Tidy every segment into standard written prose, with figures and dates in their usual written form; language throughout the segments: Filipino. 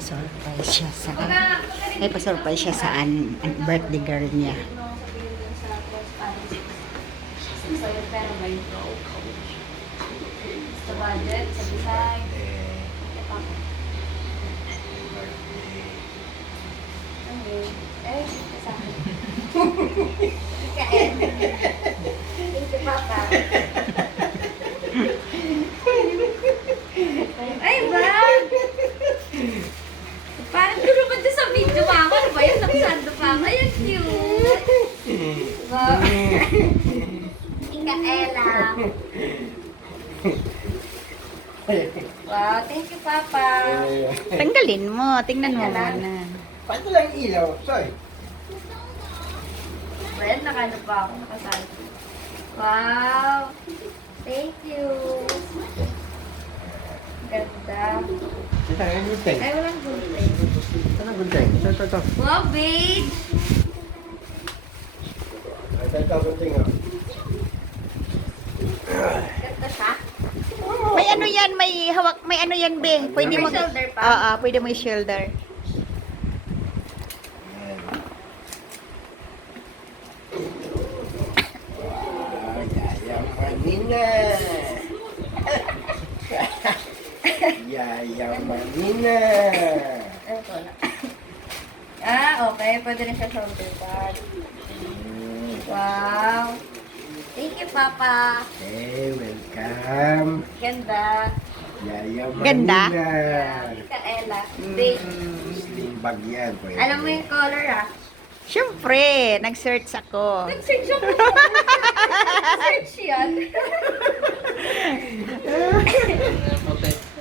pa-surprise siya sa pa-surprise siya sa birthday girl niya. Sa budget, sa design. Sa akin. Kain. Thank you, Papa. Ay, bag! Parang gulo ba doon sa video, Mama? Ano ba yun? Nakusando pa ako. Ay, ang cute! Wow! Ika Ella. Wow, thank you, Papa. Tanggalin mo. Tingnan mo muna. Paano lang ilaw? Sorry. Well, nakano pa ako, nakasalto. Wow! Thank you! Ganda. Ito, ang gulteng. Ay, walang gulay. Ito ang gulteng. Ito. Wow, babe! Ito, gulteng. Ganda siya. May ano yan, may hawak, may ano yan, be. Pwede May mo, shoulder pa? pwede mo i-shoulder. Yayamanina. Yayamanina. Ito na. Okay. Pwede rin siya shoulder pad. Wow! Thank you, Papa. Okay, welcome. Ganda. Yayamanina. Ganda? Ika Ella. Babe. Sling bag yan. Pwede. Alam mo yung color, Siyempre, nag-search ako. Nag-search ako. Search yan.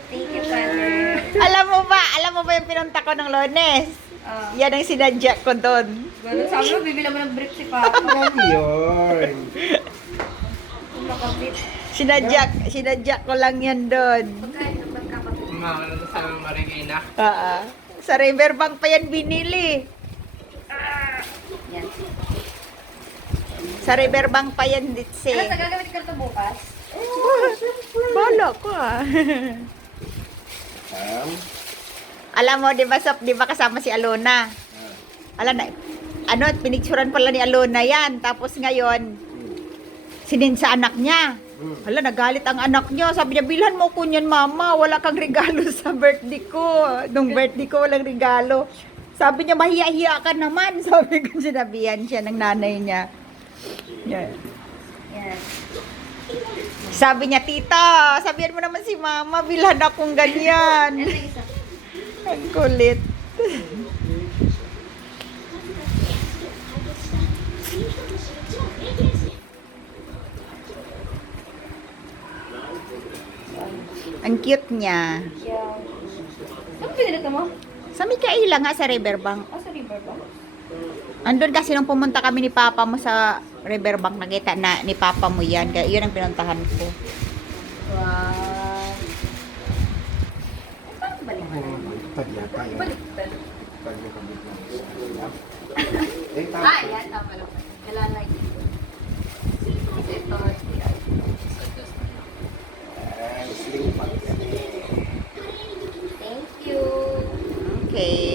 Thank you, Father. Alam mo ba yung pinunta ko ng Lunes? Ah. Yan ang sinadya ko doon. Gano'n, sabi mo, bibila mo ng brief si Papa. Ano yun? Makapit. Sinadya ko lang yan doon. Pagkain ng magkakapit. Ano sa Marikina? Sa Riverbank pa yan binili. Yan. Sa Riverbank pa yan, Ano, ditse. sa gagawin ka ito bukas? Bala ko Um, Alam mo, di ba kasama si Alona? Alam na, pinicturan pala ni Alona yan. Tapos ngayon, sinin sa anak niya. Hala, nagalit ang anak niya. Sabi niya, bilhan mo ko niyan, mama. Wala kang regalo sa birthday ko. Nung birthday ko, walang regalo. Sabi niya, mahiya-hiya ka naman. Sabi ko, sinabihan siya ng nanay niya. Yan. Yan. Sabi niya, tita, sabihan mo naman si mama, bilhan akong ganyan. Ano yung isa? Ang kulit. Ang cute niya. Yan. Saan pinili ka mo? Sa Mikaela nga sa Riverbank. Sa river ba? Andun kasi nung pumunta kami ni Papa mo sa Riverbank, nakita na ni Papa mo yan. Kaya yun ang pinuntahan ko. Wow. Paano baliktad? pag yata yun. Baliktad. Pag nakabit lang. Yan. Tama lang. Kailangan like dito. Kasi ito. Sling bag yan. Thank you. Okay.